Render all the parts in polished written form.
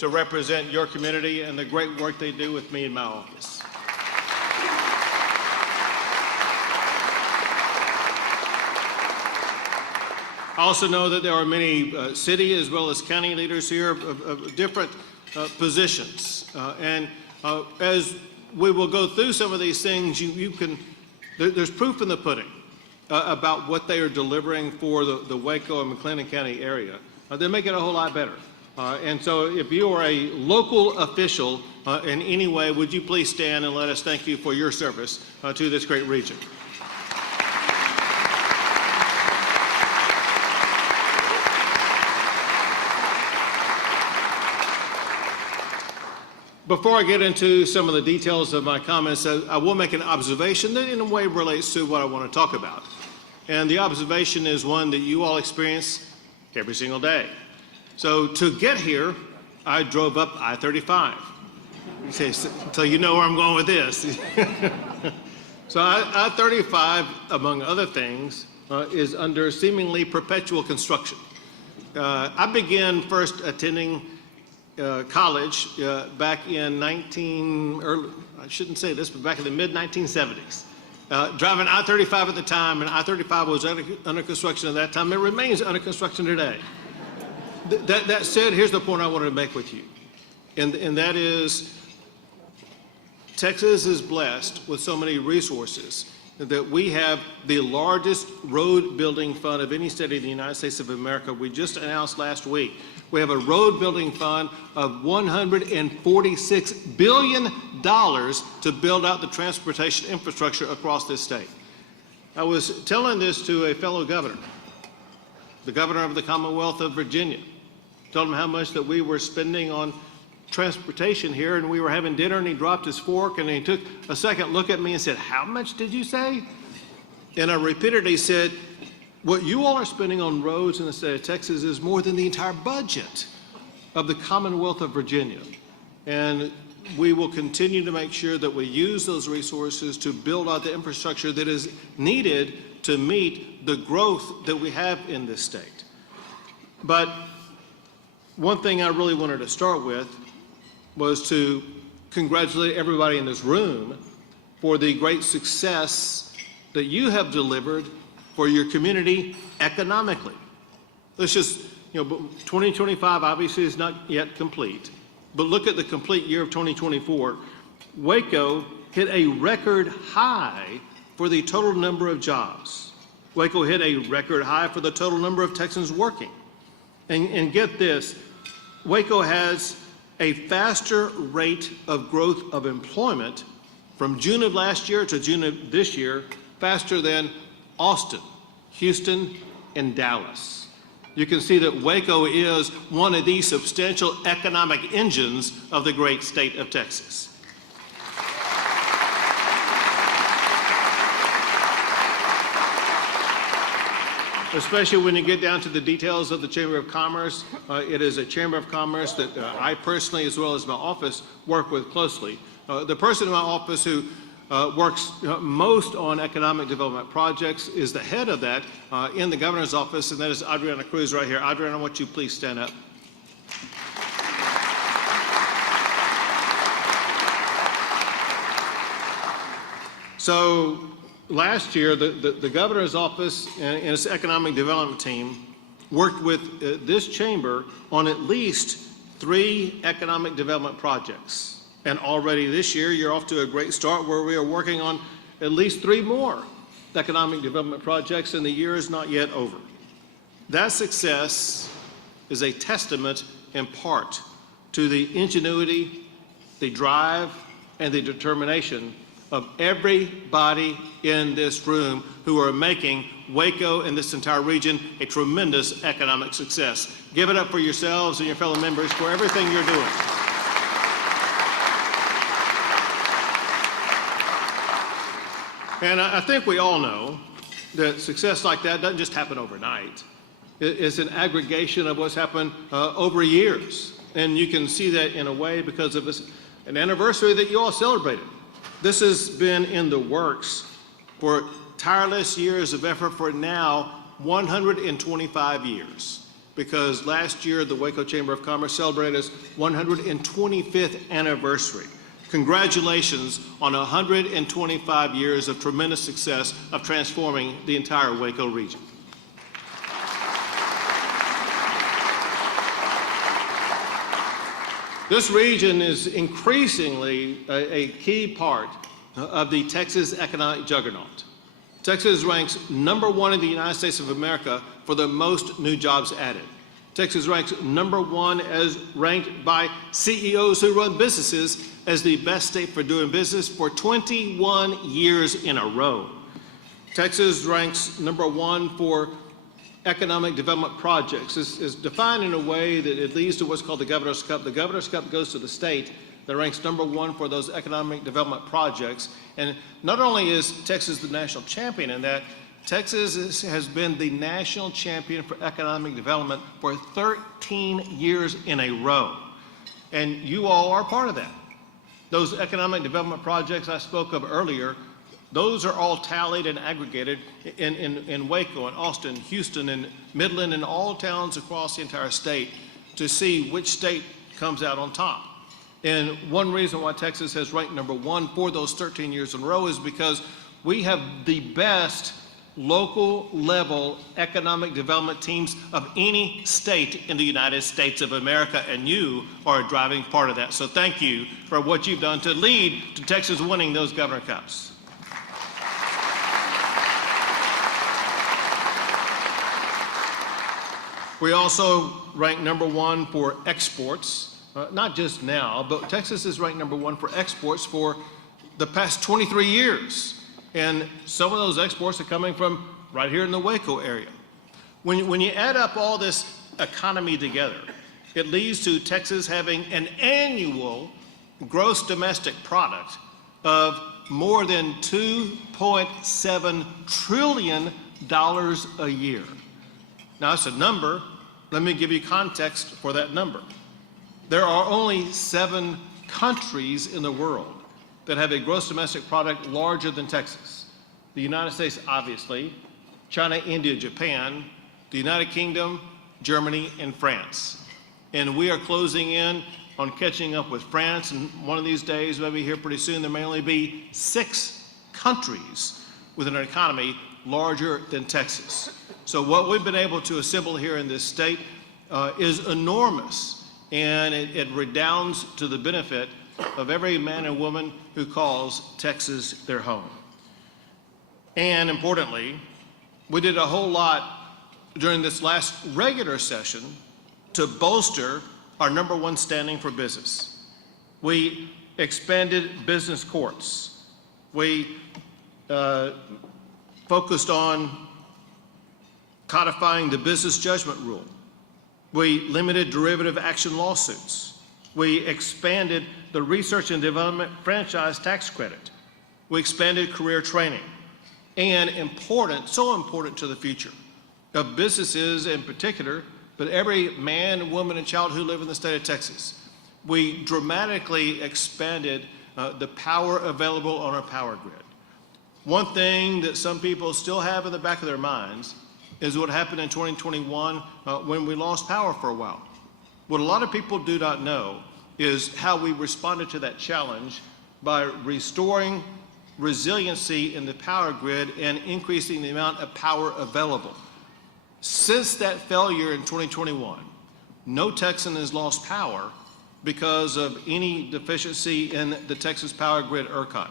to represent your community and the great work they do with me in my office. I also know that there are many city as well as county leaders here of different positions. As we will go through some of these things, there's proof in the pudding about what they are delivering for the Waco and McLennan County area. They make it a whole lot better. And so if you are a local official in any way, would you please stand and let us thank you for your service to this great region. Before I get into some of the details of my comments, I will make an observation that in a way relates to what I want to talk about. And the observation is one that you all experience every single day. So to get here, I drove up I-35. You say, so you know where I'm going with this. So I-35, among other things, is under seemingly perpetual construction. I began first attending college back in I shouldn't say this, but back in the mid-1970s. Driving I-35 at the time, and I-35 was under construction at that time. It remains under construction today. That said, here's the point I wanted to make with you. And that is, Texas is blessed with so many resources that we have the largest road building fund of any state in the United States of America. We just announced last week we have a road building fund of $146 billion to build out the transportation infrastructure across this state. I was telling this to a fellow governor, the governor of the Commonwealth of Virginia. Told him how much that we were spending on transportation here, and we were having dinner, and he dropped his fork, and he took a second look at me and said, "How much did you say?" And I repeated, he said, "What you all are spending on roads in the state of Texas is more than the entire budget of the Commonwealth of Virginia." And we will continue to make sure that we use those resources to build out the infrastructure that is needed to meet the growth that we have in this state. But one thing I really wanted to start with was to congratulate everybody in this room for the great success that you have delivered for your community economically. Let's just, 2025 obviously is not yet complete, but look at the complete year of 2024. Waco hit a record high for the total number of jobs. Waco hit a record high for the total number of Texans working. And get this, Waco has a faster rate of growth of employment from June of last year to June of this year, faster than Austin, Houston, and Dallas. You can see that Waco is one of the substantial economic engines of the great state of Texas. Especially when you get down to the details of the Chamber of Commerce. It is a Chamber of Commerce that I personally, as well as my office, work with closely. The person in my office who works most on economic development projects is the head of that in the governor's office, and that is Adriana Cruz right here. Adriana, I want you to please stand up. So last year, the governor's office and its economic development team worked with this chamber on at least 3 economic development projects. And already this year, you're off to a great start where we are working on at least 3 more economic development projects, and the year is not yet over. That success is a testament in part to the ingenuity, the drive, and the determination of everybody in this room who are making Waco and this entire region a tremendous economic success. Give it up for yourselves and your fellow members for everything you're doing. And I think we all know that success like that doesn't just happen overnight. It's an aggregation of what's happened over years. And you can see that in a way because of an anniversary that you all celebrated. This has been in the works for tireless years of effort for now 125 years. because last year the Waco Chamber of Commerce celebrated its 125th anniversary. Congratulations on 125 years of tremendous success of transforming the entire Waco region. This region is increasingly a key part of the Texas economic juggernaut. Texas ranks #1 in the United States of America for the most new jobs added. Texas ranks #1 as ranked by CEOs who run businesses as the best state for doing business for 21 years in a row. Texas ranks #1 for economic development projects. This is defined in a way that it leads to what's called the Governor's Cup. The Governor's Cup goes to the state that ranks #1 for those economic development projects. And not only is Texas the national champion in that, Texas has been the national champion for economic development for 13 years in a row. And you all are part of that. Those economic development projects I spoke of earlier, those are all tallied and aggregated in Waco and Austin, Houston, and Midland, and all towns across the entire state to see which state comes out on top. And one reason why Texas has ranked #1 for those 13 years in a row is because we have the best local level economic development teams of any state in the United States of America, and you are a driving part of that. So thank you for what you've done to lead to Texas winning those Governor Cups. We also rank #1 for exports, not just now, but Texas is ranked #1 for exports for the past 23 years. And some of those exports are coming from right here in the Waco area. When you add up all this economy together, it leads to Texas having an annual gross domestic product of more than $2.7 trillion a year. Now, that's a number. Let me give you context for that number. There are only 7 countries in the world that have a gross domestic product larger than Texas. The United States, obviously, China, India, Japan, the United Kingdom, Germany, and France. And we are closing in on catching up with France, and one of these days, maybe here pretty soon, there may only be 6 countries with an economy larger than Texas. So what we've been able to assemble here in this state is enormous, and it redounds to the benefit of every man and woman who calls Texas their home. And importantly, we did a whole lot during this last regular session to bolster our #1 standing for business. We expanded business courts. We focused on codifying the business judgment rule. We limited derivative action lawsuits. We expanded the research and development franchise tax credit. We expanded career training. And so important to the future of businesses in particular, but every man, woman, and child who live in the state of Texas. We dramatically expanded the power available on our power grid. One thing that some people still have in the back of their minds is what happened in 2021 when we lost power for a while. What a lot of people do not know is how we responded to that challenge by restoring resiliency in the power grid and increasing the amount of power available. Since that failure in 2021, no Texan has lost power because of any deficiency in the Texas power grid ERCOT.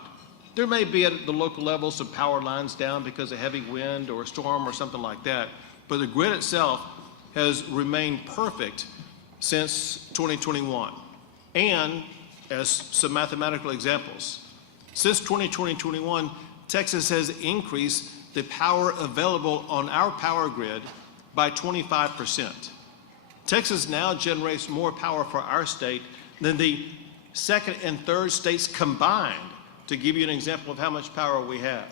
There may be at the local level some power lines down because of heavy wind or a storm or something like that, but the grid itself has remained perfect since 2021. And as some mathematical examples, since 2021, Texas has increased the power available on our power grid by 25%. Texas now generates more power for our state than the second and third states combined, to give you an example of how much power we have.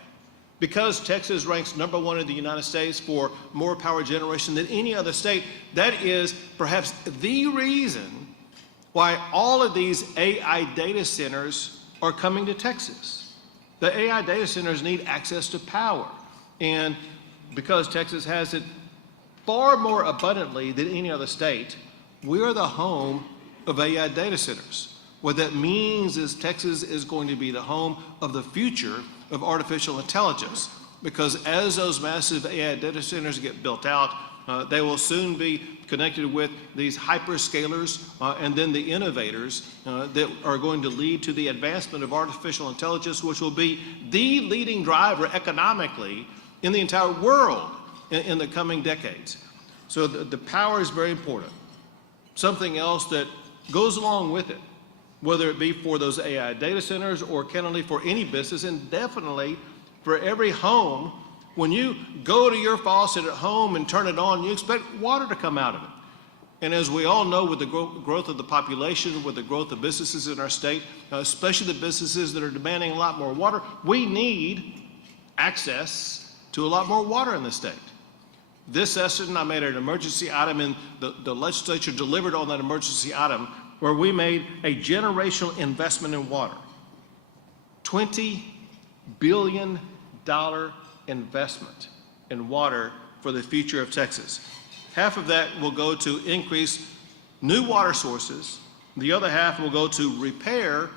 Because Texas ranks #1 in the United States for more power generation than any other state, that is perhaps the reason why all of these AI data centers are coming to Texas. The AI data centers need access to power. And because Texas has it far more abundantly than any other state, we are the home of AI data centers. What that means is Texas is going to be the home of the future of artificial intelligence, because as those massive AI data centers get built out, they will soon be connected with these hyperscalers and then the innovators that are going to lead to the advancement of artificial intelligence, which will be the leading driver economically in the entire world in the coming decades. So the power is very important. Something else that goes along with it, whether it be for those AI data centers or candidly for any business, and definitely for every home. When you go to your faucet at home and turn it on, you expect water to come out of it. And as we all know, with the growth of the population, with the growth of businesses in our state, especially the businesses that are demanding a lot more water, we need access to a lot more water in the state. This session, I made an emergency item, and the legislature delivered on that emergency item where we made a generational investment in water. $20 billion investment in water for the future of Texas. Half of that will go to increase new water sources. The other half will go to repair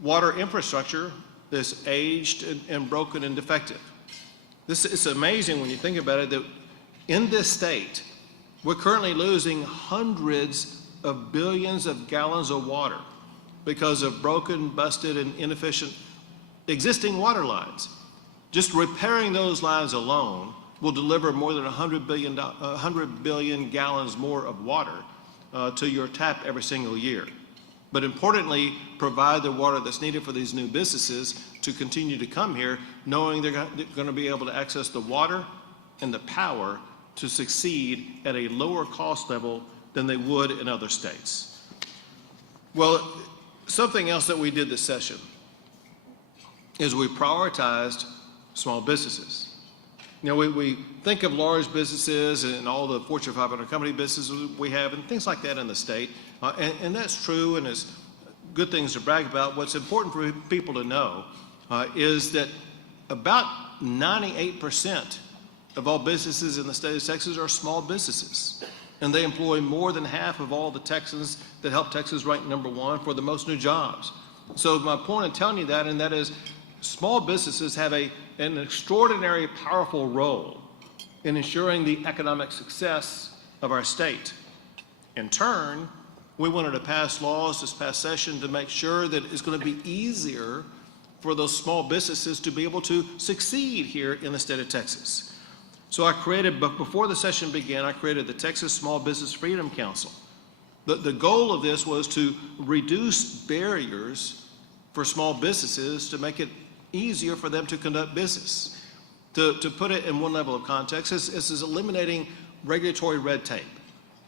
water infrastructure that's aged and broken and defective. It's amazing when you think about it that in this state, we're currently losing hundreds of billions of gallons of water because of broken, busted, and inefficient existing water lines. Just repairing those lines alone will deliver more than 100 billion gallons more of water to your tap every single year. But importantly, provide the water that's needed for these new businesses to continue to come here, knowing they're going to be able to access the water and the power to succeed at a lower cost level than they would in other states. Well, something else that we did this session is we prioritized small businesses. You know, we think of large businesses and all the Fortune 500 company businesses we have and things like that in the state, and that's true and it's good things to brag about. What's important for people to know is that about 98% of all businesses in the state of Texas are small businesses, and they employ more than half of all the Texans that help Texas rank #1 for the most new jobs. So my point in telling you that, and that is small businesses have an extraordinary, powerful role in ensuring the economic success of our state. In turn, we wanted to pass laws this past session to make sure that it's going to be easier for those small businesses to be able to succeed here in the state of Texas. So I created, but before the session began, I created the Texas Small Business Freedom Council. The goal of this was to reduce barriers for small businesses to make it easier for them to conduct business. To put it in one level of context, this is eliminating regulatory red tape.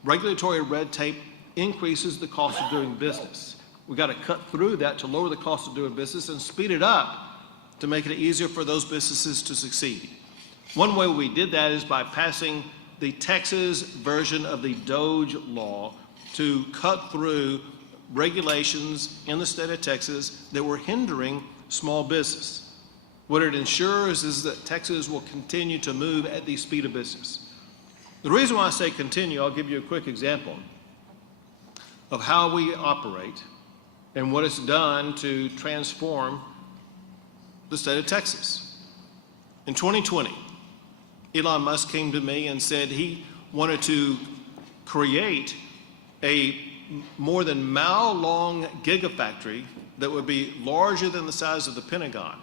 Regulatory red tape increases the cost of doing business. We got to cut through that to lower the cost of doing business and speed it up to make it easier for those businesses to succeed. One way we did that is by passing the Texas version of the DOGE law to cut through regulations in the state of Texas that were hindering small business. What it ensures is that Texas will continue to move at the speed of business. The reason why I say continue, I'll give you a quick example of how we operate and what it's done to transform the state of Texas. In 2020, Elon Musk came to me and said he wanted to create a more than mile-long gigafactory that would be larger than the size of the Pentagon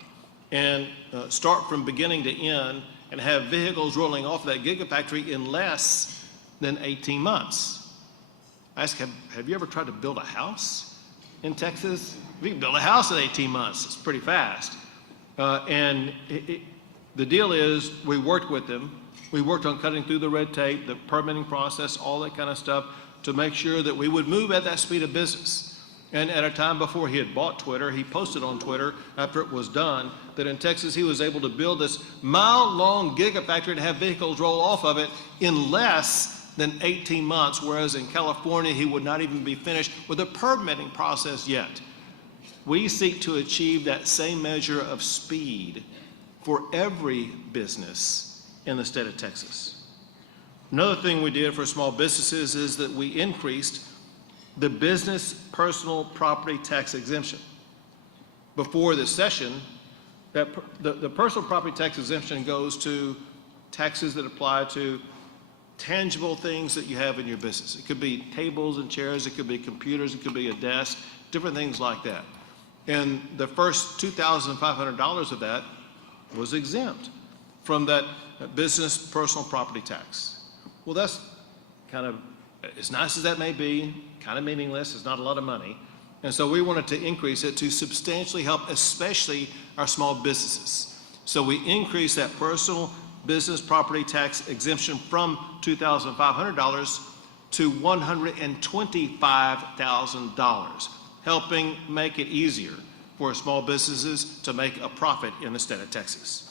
and start from beginning to end and have vehicles rolling off that gigafactory in less than 18 months. I asked, have you ever tried to build a house in Texas? We can build a house in 18 months. It's pretty fast. The deal is we worked with them. We worked on cutting through the red tape, the permitting process, all that kind of stuff to make sure that we would move at that speed of business. And at a time before he had bought Twitter, he posted on Twitter after it was done that in Texas he was able to build this mile-long gigafactory and have vehicles roll off of it in less than 18 months, whereas in California he would not even be finished with the permitting process yet. We seek to achieve that same measure of speed for every business in the state of Texas. Another thing we did for small businesses is that we increased the business personal property tax exemption. Before this session, the personal property tax exemption goes to taxes that apply to tangible things that you have in your business. It could be tables and chairs, it could be computers, it could be a desk, different things like that. And the first $2,500 of that was exempt from that business personal property tax. Well, that's kind of, as nice as that may be, kind of meaningless. It's not a lot of money. And so we wanted to increase it to substantially help, especially our small businesses. So we increased that personal business property tax exemption from $2,500 to $125,000, helping make it easier for small businesses to make a profit in the state of Texas.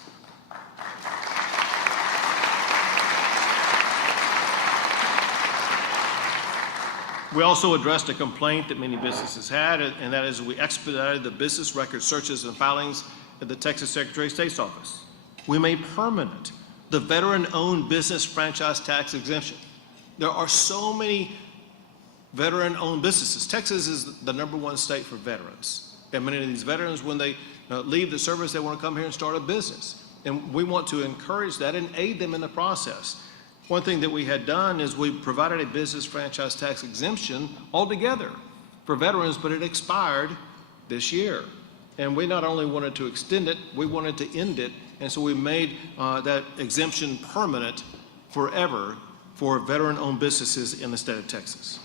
We also addressed a complaint that many businesses had, and that is we expedited the business record searches and filings at the Texas Secretary of State's office. We made permanent the veteran-owned business franchise tax exemption. There are so many veteran-owned businesses. Texas is the #1 state for veterans. And many of these veterans, when they leave the service, they want to come here and start a business. And we want to encourage that and aid them in the process. One thing that we had done is we provided a business franchise tax exemption altogether for veterans, but it expired this year. And we not only wanted to extend it, we wanted to end it. And so we made that exemption permanent forever for veteran-owned businesses in the state of Texas.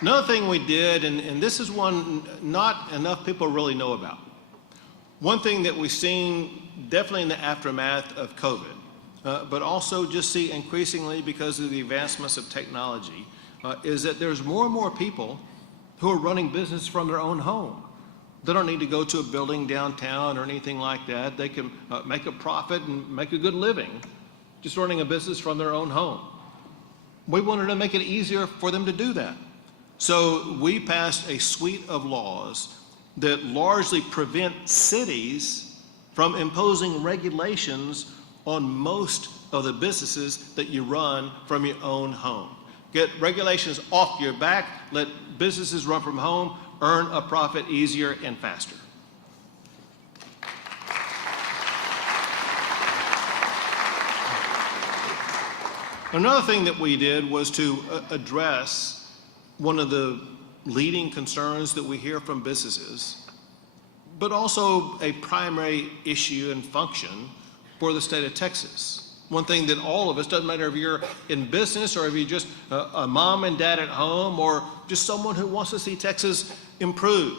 Another thing we did, and this is one not enough people really know about. One thing that we've seen definitely in the aftermath of COVID, but also just see increasingly because of the advancements of technology, is that there's more and more people who are running business from their own home. They don't need to go to a building downtown or anything like that. They can make a profit and make a good living just running a business from their own home. We wanted to make it easier for them to do that. So we passed a suite of laws that largely prevent cities from imposing regulations on most of the businesses that you run from your own home. Get regulations off your back, let businesses run from home, earn a profit easier and faster. Another thing that we did was to address one of the leading concerns that we hear from businesses, but also a primary issue and function for the state of Texas. One thing that all of us, doesn't matter if you're in business or if you're just a mom and dad at home or just someone who wants to see Texas improve,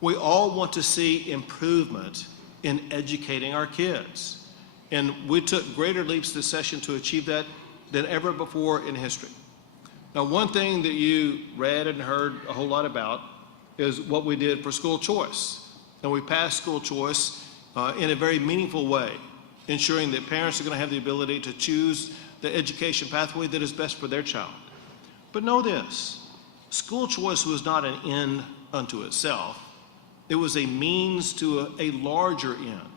we all want to see improvement in educating our kids. And we took greater leaps this session to achieve that than ever before in history. Now, one thing that you read and heard a whole lot about is what we did for school choice. And we passed school choice in a very meaningful way, ensuring that parents are going to have the ability to choose the education pathway that is best for their child. But know this, school choice was not an end unto itself. It was a means to a larger end.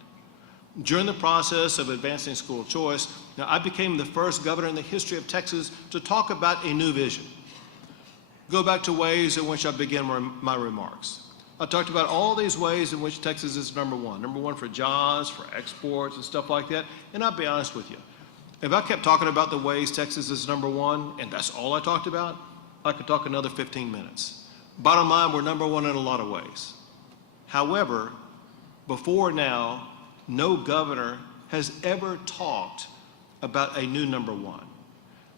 During the process of advancing school choice, now I became the first governor in the history of Texas to talk about a new vision. Go back to ways in which I began my remarks. I talked about all these ways in which Texas is number one for jobs, for exports and stuff like that. And I'll be honest with you, if I kept talking about the ways Texas is number one and that's all I talked about, I could talk another 15 minutes. Bottom line, we're number one in a lot of ways. However, before now, no governor has ever talked about a new number one.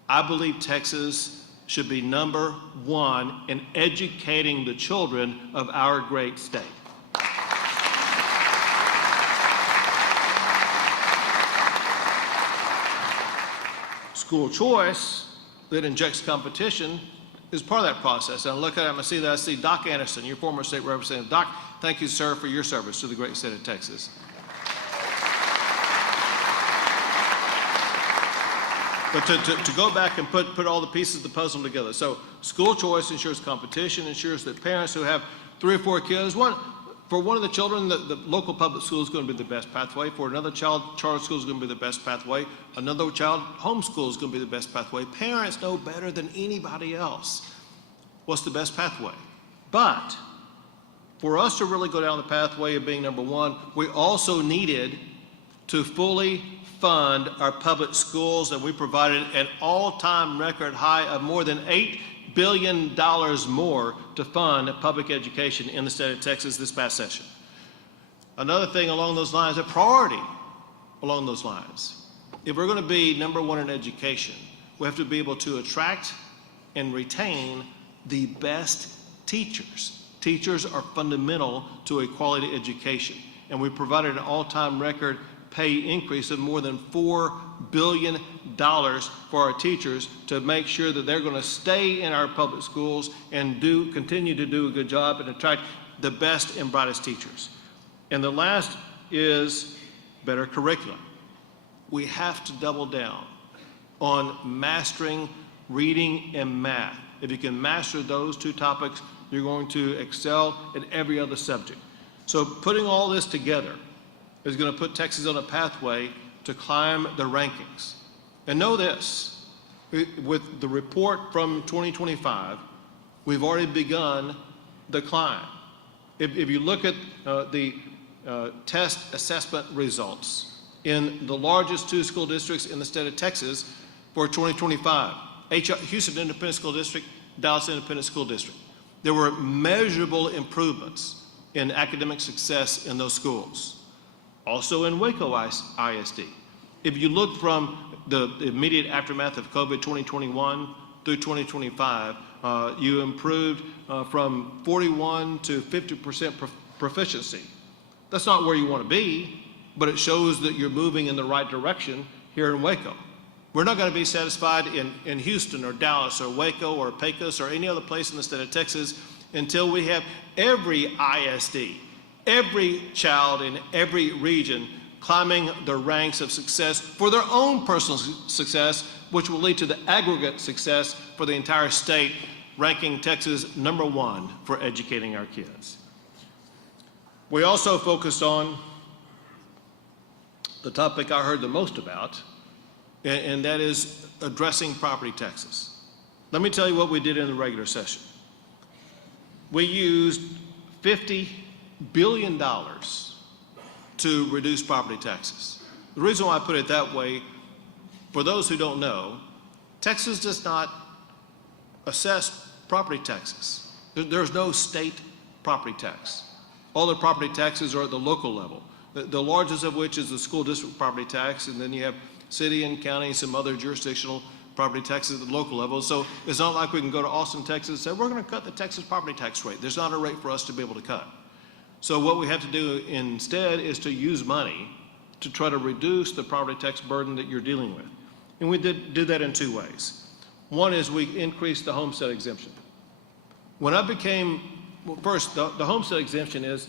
I believe Texas should be number one in educating the children of our great state. School choice that injects competition is part of that process. And I look at it and I see Doc Anderson, your former state representative. Doc, thank you, sir, for your service to the great state of Texas. But to go back and put all the pieces of the puzzle together. So school choice ensures competition, ensures that parents who have 3 or 4 kids, For one of the children, the local public school is going to be the best pathway. For another child, charter school is going to be the best pathway. Another child, homeschool is going to be the best pathway. Parents know better than anybody else what's the best pathway. But for us to really go down the pathway of being number one, we also needed to fully fund our public schools, and we provided an all-time record high of more than $8 billion more to fund public education in the state of Texas this past session. Another thing along those lines, a priority along those lines, if we're going to be number one in education, we have to be able to attract and retain the best teachers. Teachers are fundamental to a quality education, and we provided an all-time record pay increase of more than $4 billion for our teachers to make sure that they're going to stay in our public schools and continue to do a good job and attract the best and brightest teachers. And the last is better curriculum. We have to double down on mastering reading and math. If you can master those two topics, you're going to excel in every other subject. So putting all this together is going to put Texas on a pathway to climb the rankings. And know this, with the report from 2025, we've already begun the climb. If you look at the test assessment results in the largest two school districts in the state of Texas for 2025, Houston Independent School District, Dallas Independent School District, there were measurable improvements in academic success in those schools. Also in Waco ISD. If you look from the immediate aftermath of COVID 2021 through 2025, you improved from 41 to 50% proficiency. That's not where you want to be, but it shows that you're moving in the right direction here in Waco. We're not going to be satisfied in Houston or Dallas or Waco or Pecos or any other place in the state of Texas until we have every ISD, every child in every region climbing the ranks of success for their own personal success, which will lead to the aggregate success for the entire state, ranking Texas number one for educating our kids. We also focused on the topic I heard the most about, and that is addressing property taxes. Let me tell you what we did in the regular session. We used $50 billion to reduce property taxes. The reason why I put it that way, for those who don't know, Texas does not assess property taxes. There's no state property tax. All the property taxes are at the local level, the largest of which is the school district property tax, and then you have city and county and some other jurisdictional property taxes at the local level. So it's not like we can go to Austin, Texas and say, we're going to cut the Texas property tax rate. There's not a rate for us to be able to cut. So what we have to do instead is to use money to try to reduce the property tax burden that you're dealing with. And we do that in two ways. One is we increased the homestead exemption. When I became, well, first, the homestead exemption is,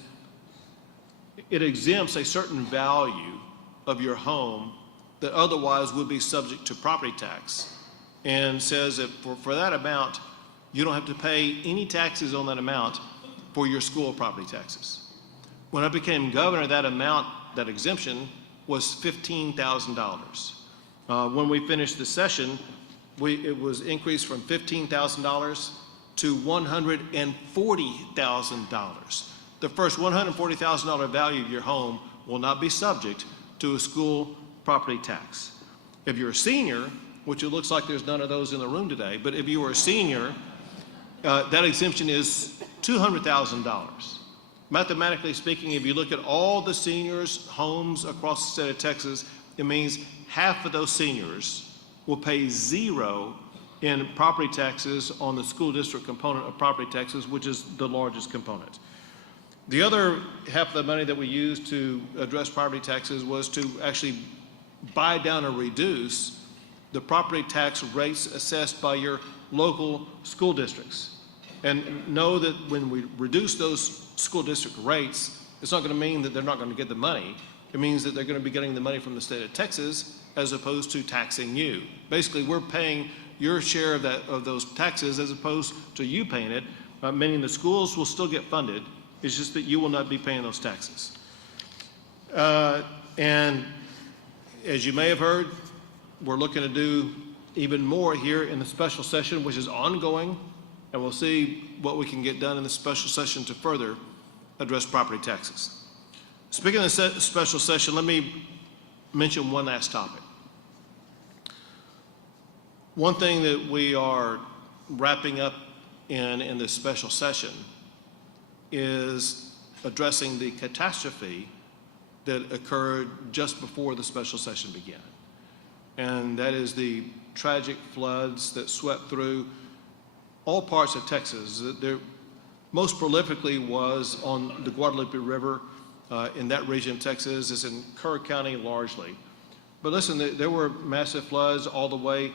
it exempts a certain value of your home that otherwise would be subject to property tax, and says that for that amount, you don't have to pay any taxes on that amount for your school property taxes. When I became governor, that amount, that exemption, was $15,000. When we finished the session, it was increased from $15,000 to $140,000. The first $140,000 value of your home will not be subject to a school property tax. If you're a senior, which it looks like there's none of those in the room today, but if you were a senior, that exemption is $200,000. Mathematically speaking, if you look at all the seniors' homes across the state of Texas, it means half of those seniors will pay zero in property taxes on the school district component of property taxes, which is the largest component. The other half of the money that we used to address property taxes was to actually buy down or reduce the property tax rates assessed by your local school districts. And know that when we reduce those school district rates, it's not going to mean that they're not going to get the money. It means that they're going to be getting the money from the state of Texas as opposed to taxing you. Basically, we're paying your share of those taxes as opposed to you paying it, meaning the schools will still get funded, It's just that you will not be paying those taxes. And as you may have heard, we're looking to do even more here in the special session, which is ongoing, and we'll see what we can get done in the special session to further address property taxes. Speaking of the special session, let me mention one last topic. One thing that we are wrapping up in this special session is addressing the catastrophe that occurred just before the special session began. And that is the tragic floods that swept through all parts of Texas. There most prolifically was on the Guadalupe River in that region of Texas. It's in Kerr County largely. But listen, there were massive floods all the way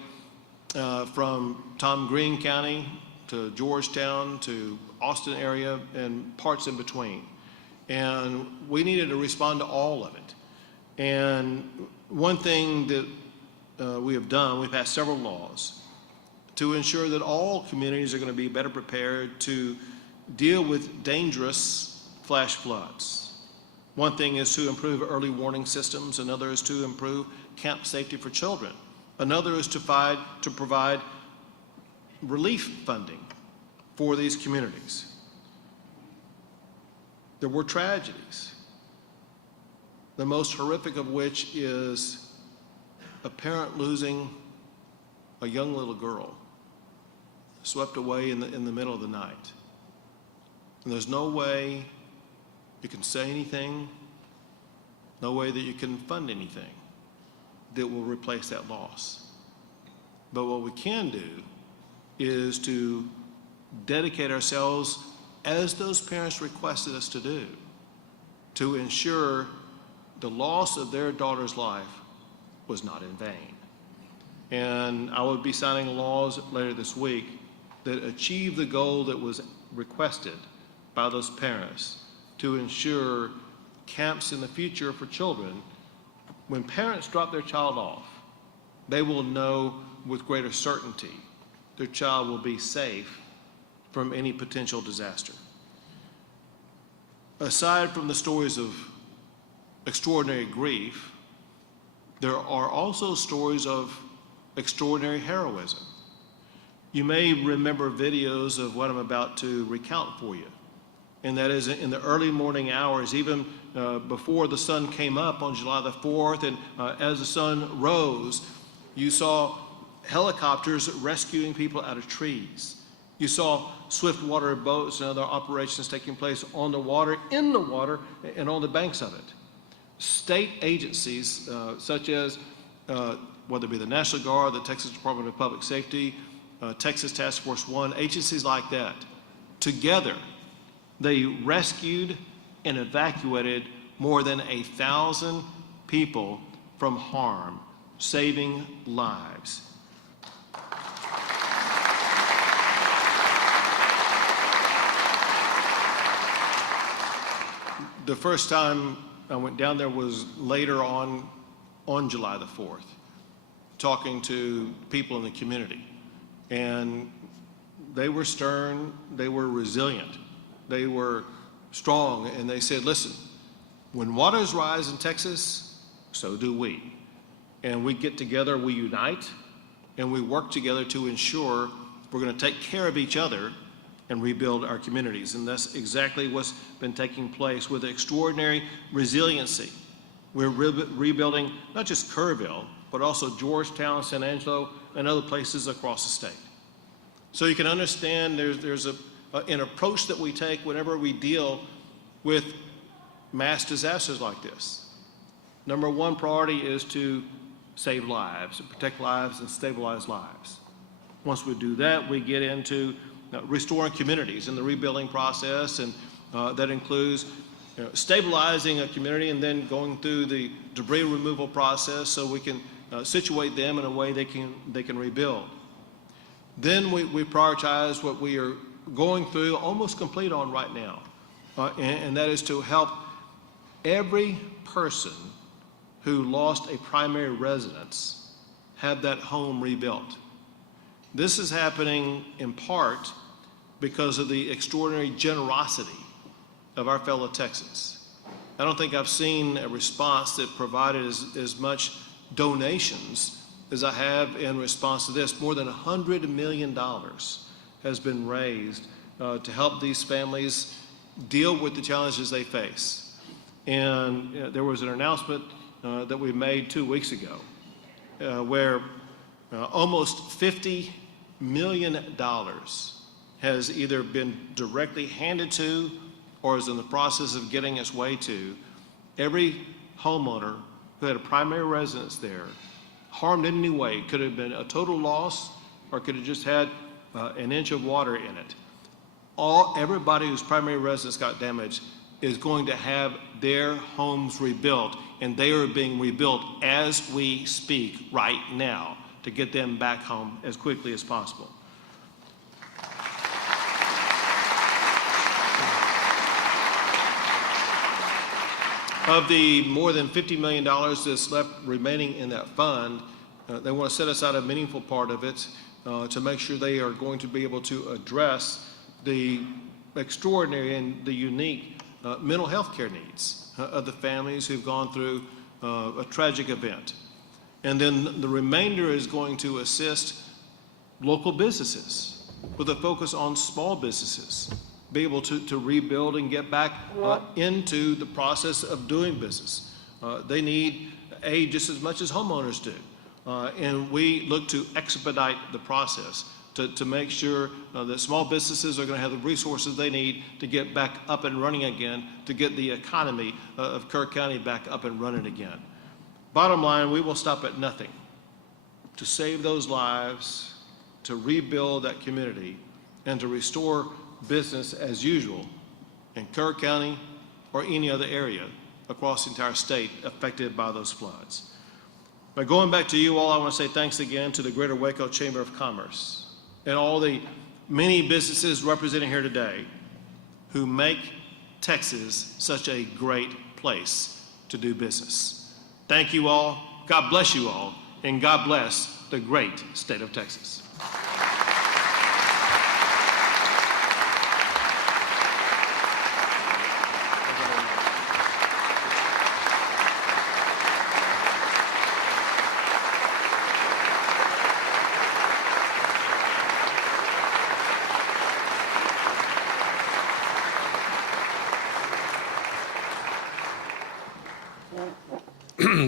from Tom Green County to Georgetown to Austin area and parts in between. And we needed to respond to all of it. And one thing that we have done, we've passed several laws to ensure that all communities are going to be better prepared to deal with dangerous flash floods. One thing is to improve early warning systems. Another is to improve camp safety for children. Another is to provide relief funding for these communities. There were tragedies, the most horrific of which is a parent losing a young little girl swept away in the middle of the night. And there's no way you can say anything, no way that you can fund anything that will replace that loss. But what we can do is to dedicate ourselves, as those parents requested us to do, to ensure the loss of their daughter's life was not in vain. And I will be signing laws later this week that achieve the goal that was requested by those parents to ensure camps in the future for children, when parents drop their child off, they will know with greater certainty their child will be safe from any potential disaster. Aside from the stories of extraordinary grief, there are also stories of extraordinary heroism. You may remember videos of what I'm about to recount for you. And that is in the early morning hours, even before the sun came up on July the 4th, and as the sun rose, you saw helicopters rescuing people out of trees. You saw swift water boats and other operations taking place on the water, in the water, and on the banks of it. State agencies such as, whether it be the National Guard, the Texas Department of Public Safety, Texas Task Force 1, agencies like that, together, they rescued and evacuated more than 1,000 people from harm, saving lives. The first time I went down there was later on July the 4th, talking to people in the community. And they were stern, they were resilient, they were strong, and they said, listen, when waters rise in Texas, so do we. And we get together, we unite, and we work together to ensure we're going to take care of each other and rebuild our communities. And that's exactly what's been taking place with extraordinary resiliency. We're rebuilding not just Kerrville, but also Georgetown, San Angelo, and other places across the state. So you can understand there's an approach that we take whenever we deal with mass disasters like this. Number one priority is to save lives, to protect lives and stabilize lives. Once we do that, we get into restoring communities in the rebuilding process, and that includes stabilizing a community and then going through the debris removal process so we can situate them in a way they can rebuild. Then we prioritize what we are going through, almost complete on right now, and that is to help every person who lost a primary residence have that home rebuilt. This is happening in part because of the extraordinary generosity of our fellow Texans. I don't think I've seen a response that provided as much donations as I have in response to this. More than $100 million has been raised to help these families deal with the challenges they face. And there was an announcement that we made 2 weeks ago where almost $50 million has either been directly handed to or is in the process of getting its way to every homeowner who had a primary residence there, harmed in any way. It could have been a total loss or could have just had an inch of water in it. Everybody whose primary residence got damaged is going to have their homes rebuilt, and they are being rebuilt as we speak right now to get them back home as quickly as possible. Of the more than $50 million that's left remaining in that fund, they want to set aside a meaningful part of it to make sure they are going to be able to address the extraordinary and the unique mental health care needs of the families who've gone through a tragic event. And then the remainder is going to assist local businesses with a focus on small businesses, be able to rebuild and get back into the process of doing business. They need aid just as much as homeowners do. And we look to expedite the process to make sure that small businesses are going to have the resources they need to get back up and running again, to get the economy of Kirk County back up and running again. Bottom line, we will stop at nothing to save those lives, to rebuild that community, and to restore business as usual in Kirk County or any other area across the entire state affected by those floods. But going back to you all, I want to say thanks again to the Greater Waco Chamber of Commerce and all the many businesses represented here today who make Texas such a great place to do business. Thank you all, God bless you all, and God bless the great state of Texas.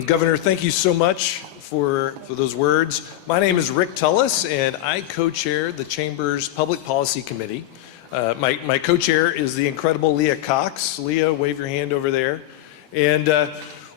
Governor, thank you so much for those words. My name is Rick Tullis, and I co-chair the Chamber's Public Policy Committee. My co-chair is the incredible Leah Cox. Leah, wave your hand over there. And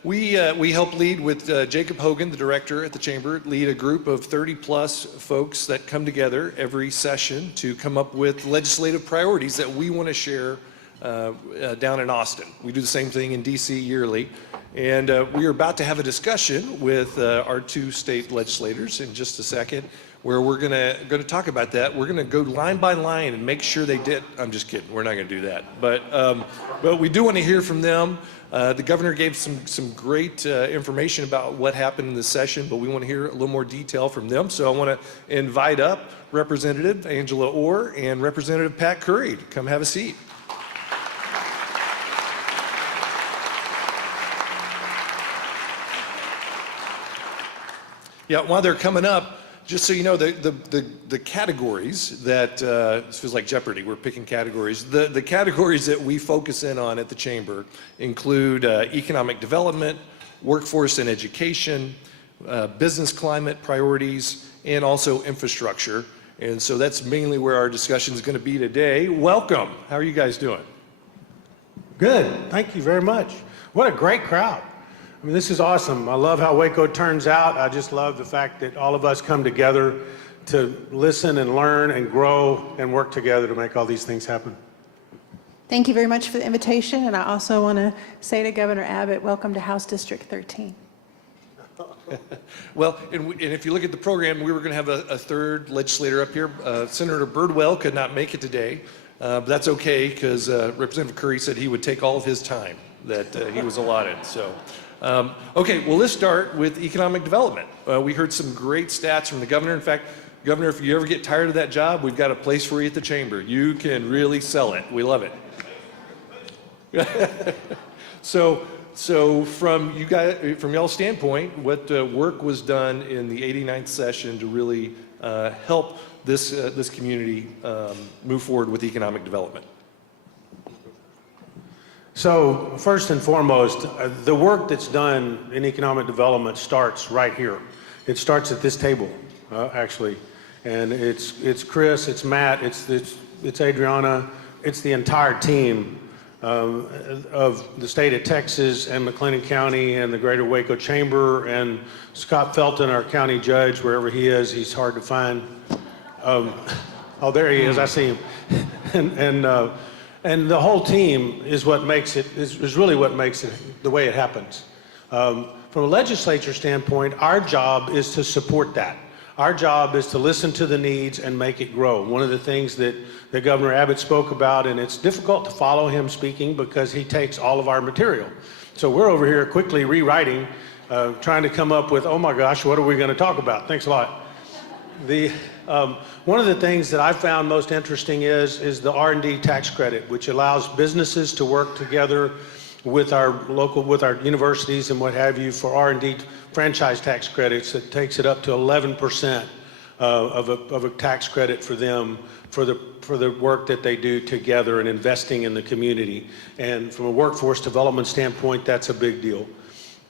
we help lead with Jacob Hogan, the director at the Chamber, lead a group of 30-plus folks that come together every session to come up with legislative priorities that we want to share down in Austin. We do the same thing in DC yearly. And we are about to have a discussion with our two state legislators in just a second, where we're gonna talk about that. We're gonna go line by line and make sure they did. I'm just kidding. We're not gonna do that. But we do want to hear from them. The governor gave some great information about what happened in the session, but we want to hear a little more detail from them. So I want to invite up Representative Angela Orr and Representative Pat Curry to come have a seat. Yeah, while they're coming up, just so you know, the categories that, this feels like Jeopardy, we're picking categories. The categories that we focus in on at the Chamber include economic development, workforce and education, business climate priorities, and also infrastructure. And so that's mainly where our discussion is going to be today. Welcome. How are you guys doing? Good. Thank you very much. What a great crowd. I mean, this is awesome. I love how Waco turns out. I just love the fact that all of us come together to listen and learn and grow and work together to make all these things happen. Thank you very much for the invitation, and I also want to say to Governor Abbott, welcome to House District 13. Well, and if you look at the program, we were going to have a third legislator up here. Senator Birdwell could not make it today, but that's okay because Representative Curry said he would take all of his time that he was allotted. So. Okay, well, let's start with economic development. We heard some great stats from the governor. In fact, Governor, if you ever get tired of that job, we've got a place for you at the Chamber. You can really sell it. We love it. So from you guys, from y'all's standpoint, what work was done in the 89th session to really help this community move forward with economic development? So first and foremost, the work that's done in economic development starts right here. It starts at this table, actually, and it's Chris, it's Matt, it's Adriana, it's the entire team of the state of Texas and McLennan County and the Greater Waco Chamber and Scott Felton, our county judge, wherever he is, he's hard to find. Oh, there he is, I see him. And the whole team is what makes it, is really what makes it the way it happens. From a legislature standpoint, our job is to support that. Our job is to listen to the needs and make it grow. One of the things that Governor Abbott spoke about, and it's difficult to follow him speaking because he takes all of our material. So we're over here quickly rewriting, trying to come up with, oh my gosh, what are we going to talk about? Thanks a lot. One of the things that I found most interesting is the R&D tax credit, which allows businesses to work together with our universities and what have you for R&D franchise tax credits. It takes it up to 11% of a tax credit for them for the work that they do together and investing in the community. And from a workforce development standpoint, that's a big deal.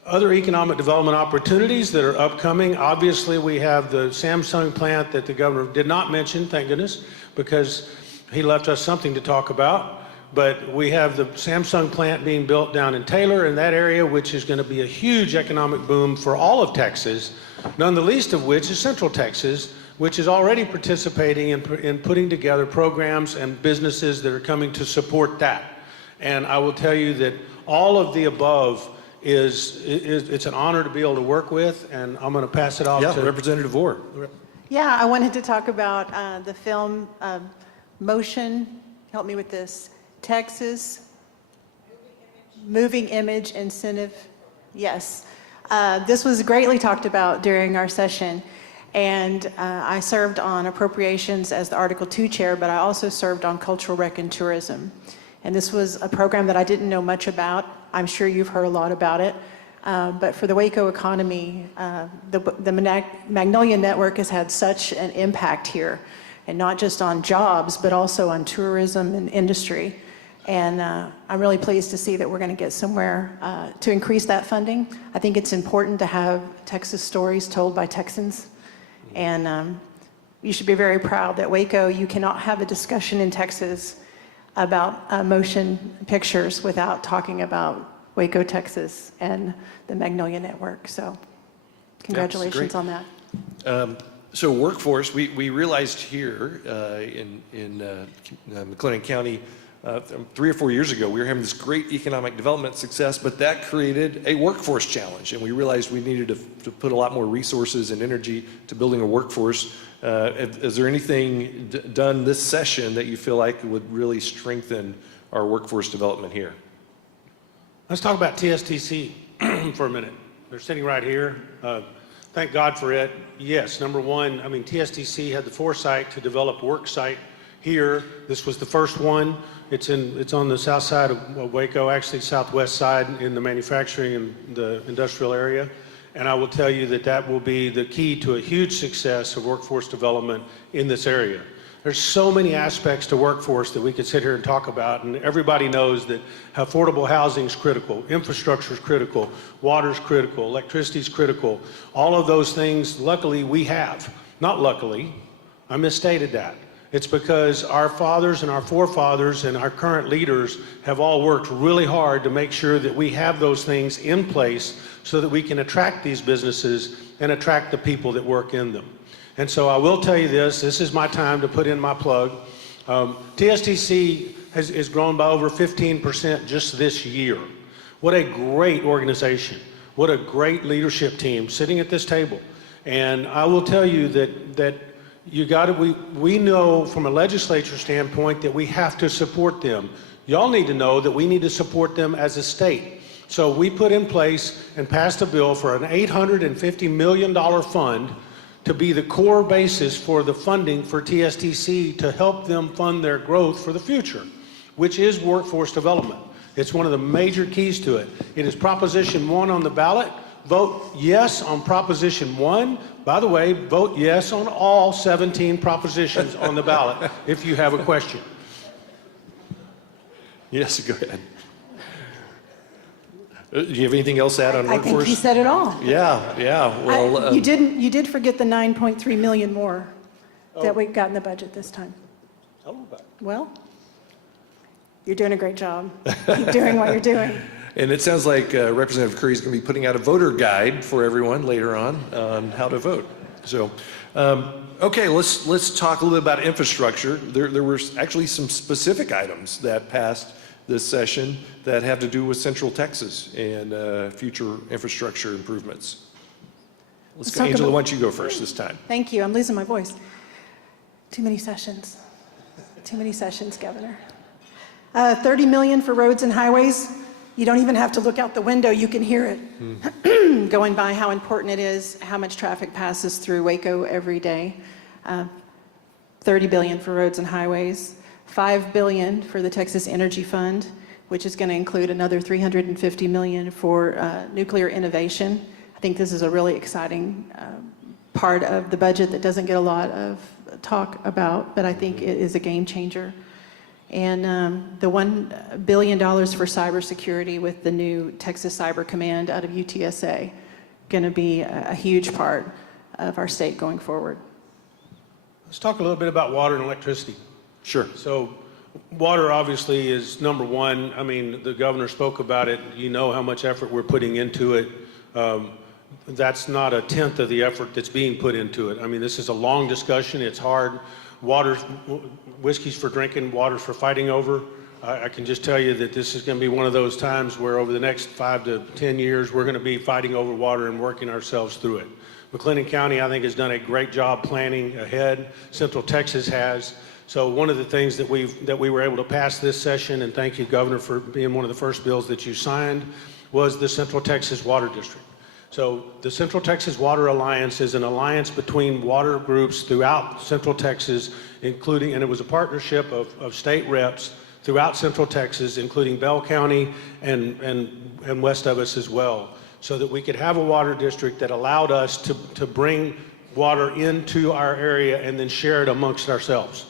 Other economic development opportunities that are upcoming, obviously we have the Samsung plant that the governor did not mention, thank goodness, because he left us something to talk about. But we have the Samsung plant being built down in Taylor in that area, which is going to be a huge economic boom for all of Texas, none the least of which is Central Texas, which is already participating in putting together programs and businesses that are coming to support that. And I will tell you that all of the above it's an honor to be able to work with, and I'm going to pass it off to Representative Orr. Yeah, I wanted to talk about the film Motion, help me with this, Texas Moving Image Incentive. Yes. This was greatly talked about during our session, and I served on appropriations as the Article 2 chair, but I also served on cultural rec and tourism. And this was a program that I didn't know much about. I'm sure you've heard a lot about it. But for the Waco economy, the Magnolia Network has had such an impact here, and not just on jobs, but also on tourism and industry. And I'm really pleased to see that we're going to get somewhere to increase that funding. I think it's important to have Texas stories told by Texans. And you should be very proud that Waco, you cannot have a discussion in Texas about motion pictures without talking about Waco, Texas, and the Magnolia Network. So congratulations on that. So workforce, we realized here in McLennan County 3 or 4 years ago, we were having this great economic development success, but that created a workforce challenge, and we realized we needed to put a lot more resources and energy to building a workforce. Is there anything done this session that you feel like would really strengthen our workforce development here? Let's talk about TSTC for a minute. They're sitting right here. Thank God for it. Yes, number one, I mean, TSTC had the foresight to develop a work site here. This was the first one. It's on the south side of Waco, actually southwest side in the manufacturing and the industrial area. And I will tell you that that will be the key to a huge success of workforce development in this area. There's so many aspects to workforce that we could sit here and talk about, and everybody knows that affordable housing is critical, infrastructure is critical, water is critical, electricity is critical. All of those things, luckily, we have. Not luckily, I misstated that. It's because our fathers and our forefathers and our current leaders have all worked really hard to make sure that we have those things in place so that we can attract these businesses and attract the people that work in them. And so I will tell you this is my time to put in my plug. TSTC has grown by over 15% just this year. What a great organization. What a great leadership team sitting at this table. And I will tell you that we know from a legislature standpoint that we have to support them. Y'all need to know that we need to support them as a state. So we put in place and passed a bill for an $850 million fund to be the core basis for the funding for TSTC to help them fund their growth for the future, which is workforce development. It's one of the major keys to it. It is Proposition 1 on the ballot. Vote yes on Proposition 1. By the way, vote yes on all 17 propositions on the ballot if you have a question. Yes, go ahead. Do you have anything else to add on I workforce? think he said it all. Yeah, yeah. Well, You did forget the 9.3 million more that we got in the budget this time. Tell them about it. Well, you're doing a great job. Keep doing what you're doing. and it sounds like Representative Curry is going to be putting out a voter guide for everyone later on how to vote. So, okay, let's talk a little bit about infrastructure. There were actually some specific items that passed this session that have to do with Central Texas and future infrastructure improvements. Let's go, talk Angela, about- why don't you go first this time? Thank you. I'm losing my voice. Too many sessions. Too many sessions, Governor. 30 million for roads and highways. You don't even have to look out the window. You can hear it going by, how important it is, how much traffic passes through Waco every day. 30 billion for roads and highways. 5 billion for the Texas Energy Fund, which is going to include another 350 million for nuclear innovation. I think this is a really exciting part of the budget that doesn't get a lot of talk about, but I think it is a game changer. And the $1 billion for cybersecurity with the new Texas Cyber Command out of UTSA, going to be a huge part of our state going forward. Let's talk a little bit about water and electricity. Sure. So water obviously is number one. I mean, the governor spoke about it. You know how much effort we're putting into it. That's not a tenth of the effort that's being put into it. I mean, this is a long discussion. It's hard. Whiskey's for drinking, water's for fighting over. I can just tell you that this is going to be one of those times where over the next 5 to 10 years, we're going to be fighting over water and working ourselves through it. McLennan County, I think, has done a great job planning ahead. Central Texas has. So one of the things that we were able to pass this session, and thank you, Governor, for being one of the first bills that you signed, was the Central Texas Water District. So the Central Texas Water Alliance is an alliance between water groups throughout Central Texas, including, and it was a partnership of state reps throughout Central Texas, including Bell County and west of us as well, so that we could have a water district that allowed us to bring water into our area and then share it amongst ourselves.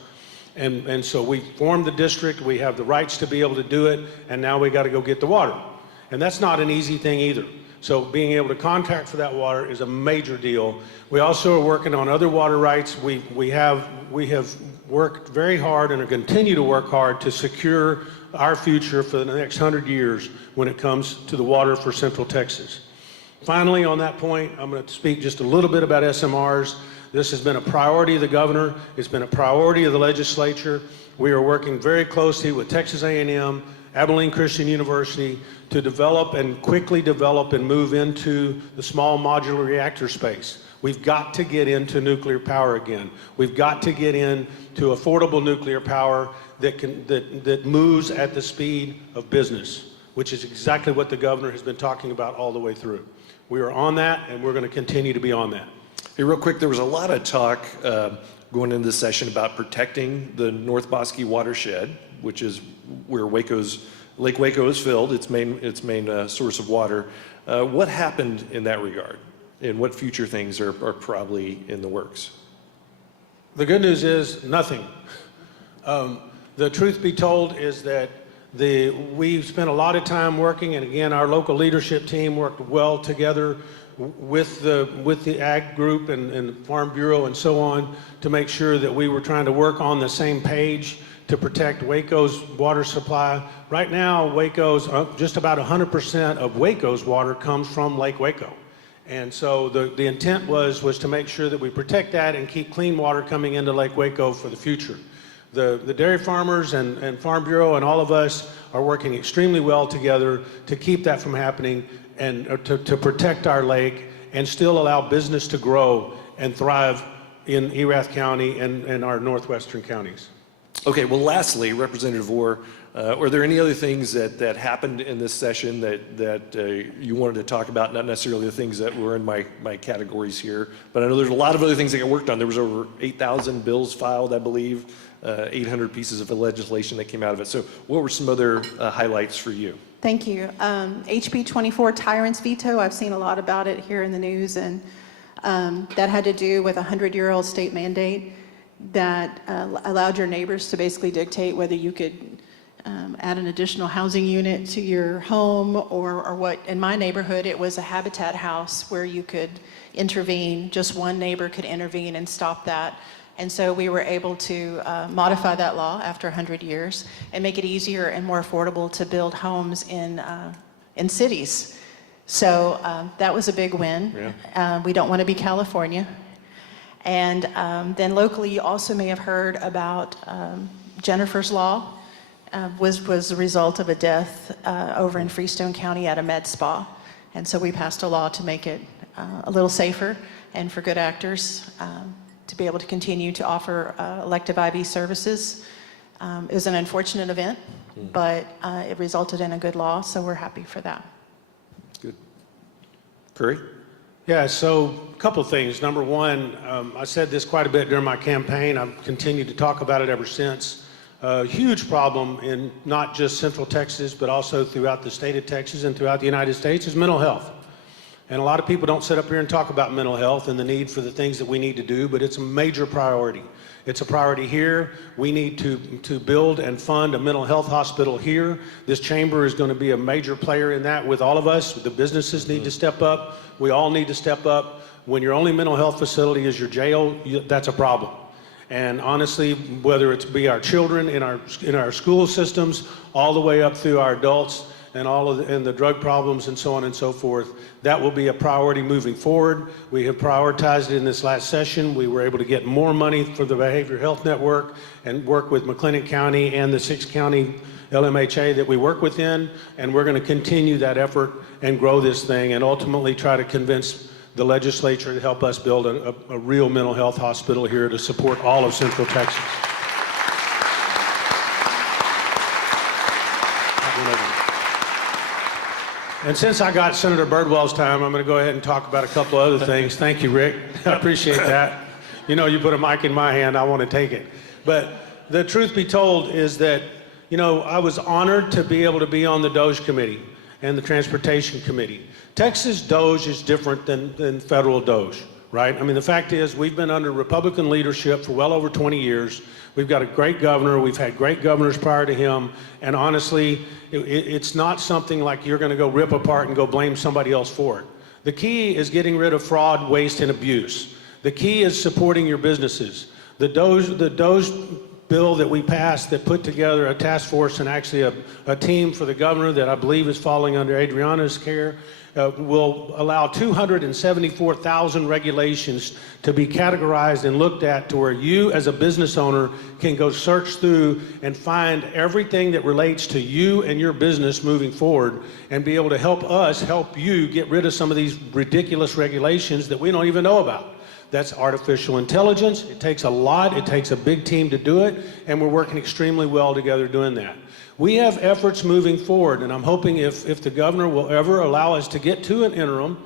And so we formed the district, we have the rights to be able to do it, and now we got to go get the water. And that's not an easy thing either. So being able to contract for that water is a major deal. We also are working on other water rights. We have worked very hard and are continue to work hard to secure our future for the next 100 years when it comes to the water for Central Texas. Finally, on that point, I'm going to speak just a little bit about SMRs. This has been a priority of the governor. It's been a priority of the legislature. We are working very closely with Texas A&M, Abilene Christian University, to develop and quickly develop and move into the small modular reactor space. We've got to get into nuclear power again. We've got to get into affordable nuclear power that moves at the speed of business, which is exactly what the governor has been talking about all the way through. We are on that, and we're going to continue to be on that. Hey, real quick, there was a lot of talk going into this session about protecting the North Bosque watershed, which is where Lake Waco is filled, its main source of water. What happened in that regard, and what future things are probably in the works? The good news is nothing. The truth be told is that we've spent a lot of time working, and again, our local leadership team worked well together with the Ag Group and Farm Bureau and so on to make sure that we were trying to work on the same page to protect Waco's water supply. Right now, Waco's, just about 100% of Waco's water comes from Lake Waco. And so the intent was to make sure that we protect that and keep clean water coming into Lake Waco for the future. The dairy farmers and Farm Bureau and all of us are working extremely well together to keep that from happening and to protect our lake and still allow business to grow and thrive in Erath County and our northwestern counties. Okay, well, lastly, Representative Orr, are there any other things that happened in this session that you wanted to talk about? Not necessarily the things that were in my categories here, but I know there's a lot of other things that got worked on. There was over 8,000 bills filed, I believe, 800 pieces of legislation that came out of it. So what were some other highlights for you? Thank you. HB 24, tyrant's veto, I've seen a lot about it here in the news, and that had to do with a 100-year-old state mandate that allowed your neighbors to basically dictate whether you could add an additional housing unit to your home, or what. In my neighborhood, it was a habitat house where you could intervene. Just one neighbor could intervene and stop that. And so we were able to modify that law after 100 years and make it easier and more affordable to build homes in cities. So that was a big win. Yeah. We don't want to be California. And then locally, you also may have heard about Jennifer's Law. Was the result of a death over in Freestone County at a med spa. And so we passed a law to make it a little safer and for good actors to be able to continue to offer elective IV services. It was an unfortunate event, but it resulted in a good law, so we're happy for that. Good. Curry? Yeah, so a couple of things. Number one, I said this quite a bit during my campaign. I've continued to talk about it ever since. A huge problem in not just Central Texas, but also throughout the state of Texas and throughout the United States is mental health. And a lot of people don't sit up here and talk about mental health and the need for the things that we need to do, but it's a major priority. It's a priority here. We need to build and fund a mental health hospital here. This chamber is going to be a major player in that with all of us. The businesses need to step up. We all need to step up. When your only mental health facility is your jail, that's a problem. And honestly, whether it's be our children in our school systems, all the way up through our adults and and the drug problems and so on and so forth, that will be a priority moving forward. We have prioritized it in this last session. We were able to get more money for the Behavioral Health Network and work with McLennan County and the 6-county LMHA that we work within, and we're going to continue that effort and grow this thing and ultimately try to convince the legislature to help us build a real mental health hospital here to support all of Central Texas. And since I got Senator Birdwell's time, I'm going to go ahead and talk about a couple other things. Thank you, Rick. I appreciate that. You know, you put a mic in my hand, I want to take it. But the truth be told is that, you know, I was honored to be able to be on the DOJ committee and the Transportation Committee. Texas DOJ is different than federal DOJ, right? I mean, the fact is we've been under Republican leadership for well over 20 years. We've got a great governor. We've had great governors prior to him. And honestly, it's not something like you're going to go rip apart and go blame somebody else for it. The key is getting rid of fraud, waste, and abuse. The key is supporting your businesses. The DOJ bill that we passed that put together a task force and actually a team for the governor that I believe is falling under Adriana's care will allow 274,000 regulations to be categorized and looked at to where you as a business owner can go search through and find everything that relates to you and your business moving forward and be able to help us help you get rid of some of these ridiculous regulations that we don't even know about. That's artificial intelligence. It takes a lot. It takes a big team to do it, and we're working extremely well together doing that. We have efforts moving forward, and I'm hoping if the governor will ever allow us to get to an interim,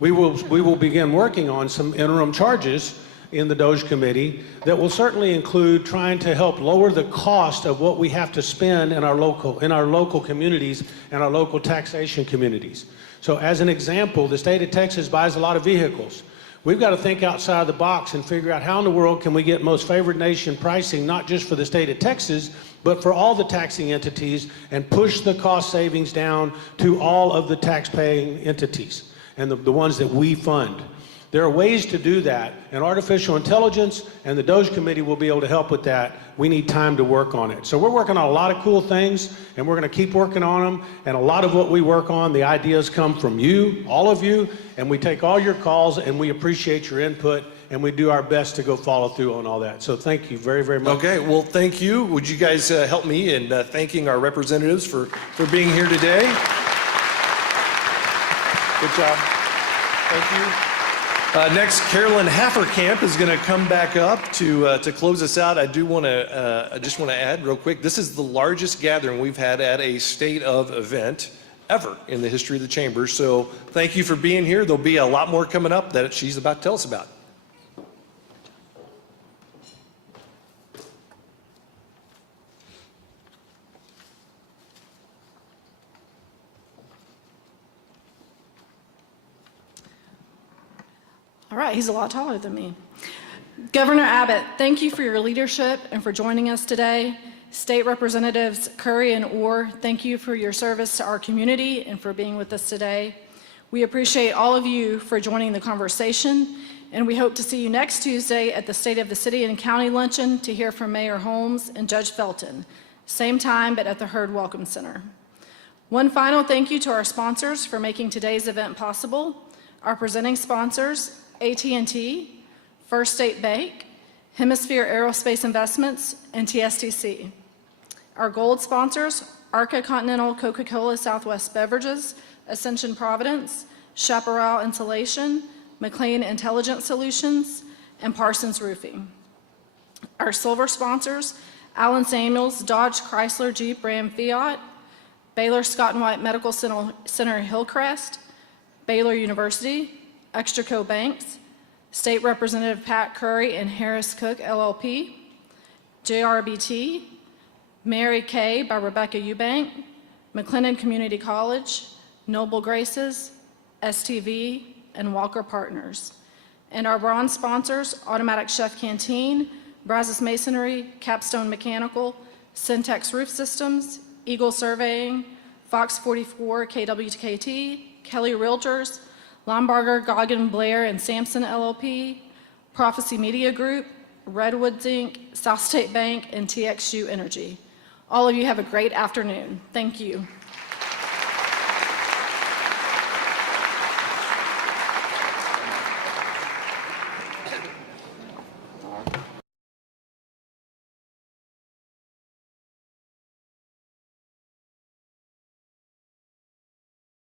we will begin working on some interim charges in the DOJ committee that will certainly include trying to help lower the cost of what we have to spend in our local communities and our local taxation communities. So as an example, the state of Texas buys a lot of vehicles. We've got to think outside the box and figure out how in the world can we get most favored nation pricing, not just for the state of Texas, but for all the taxing entities, and push the cost savings down to all of the tax-paying entities and the ones that we fund. There are ways to do that, and artificial intelligence and the DOJ committee will be able to help with that. We need time to work on it. So we're working on a lot of cool things, and we're going to keep working on them. And a lot of what we work on, the ideas come from you, all of you, and we take all your calls, and we appreciate your input, and we do our best to go follow through on all that. So thank you very, very much. Okay, well, thank you. Would you guys help me in thanking our representatives for being here today? Good job. Thank you. Next, Carolyn Hafferkamp is going to come back up to close us out. I just want to add real quick, this is the largest gathering we've had at a state of event ever in the history of the Chamber. So thank you for being here. There'll be a lot more coming up that she's about to tell us about. All right, he's a lot taller than me. Governor Abbott, thank you for your leadership and for joining us today. State Representatives Curry and Orr, thank you for your service to our community and for being with us today. We appreciate all of you for joining the conversation, and we hope to see you next Tuesday at the State of the City and County Luncheon to hear from Mayor Holmes and Judge Felton. Same time, but at the Hurd Welcome Center. One final thank you to our sponsors for making today's event possible. Our presenting sponsors, AT&T, First State Bank, Hemisphere Aerospace Investments, and TSTC. Our gold sponsors, Arca Continental Coca-Cola Southwest Beverages, Ascension Providence, Chaparral Insulation, McLean Intelligent Solutions, and Parsons Roofing. Our silver sponsors, Allen Samuels, Dodge Chrysler Jeep Ram Fiat, Baylor Scott & White Medical Center Hillcrest, Baylor University, Extraco Banks, State Representative Pat Curry and Harris Cook LLP, JRBT, Mary Kay by Rebecca Eubank, McLennan Community College, Noble Graces, STV, and Walker Partners. And our bronze sponsors, Automatic Chef Canteen, Brazos Masonry, Capstone Mechanical, Syntex Roof Systems, Eagle Surveying, Fox 44 KWKT, Kelly Realtors, Lombarger, Goggin, Blair, and Sampson LLP, Prophecy Media Group, Redwoods Inc., South State Bank, and TXU Energy. All of you have a great afternoon. Thank you.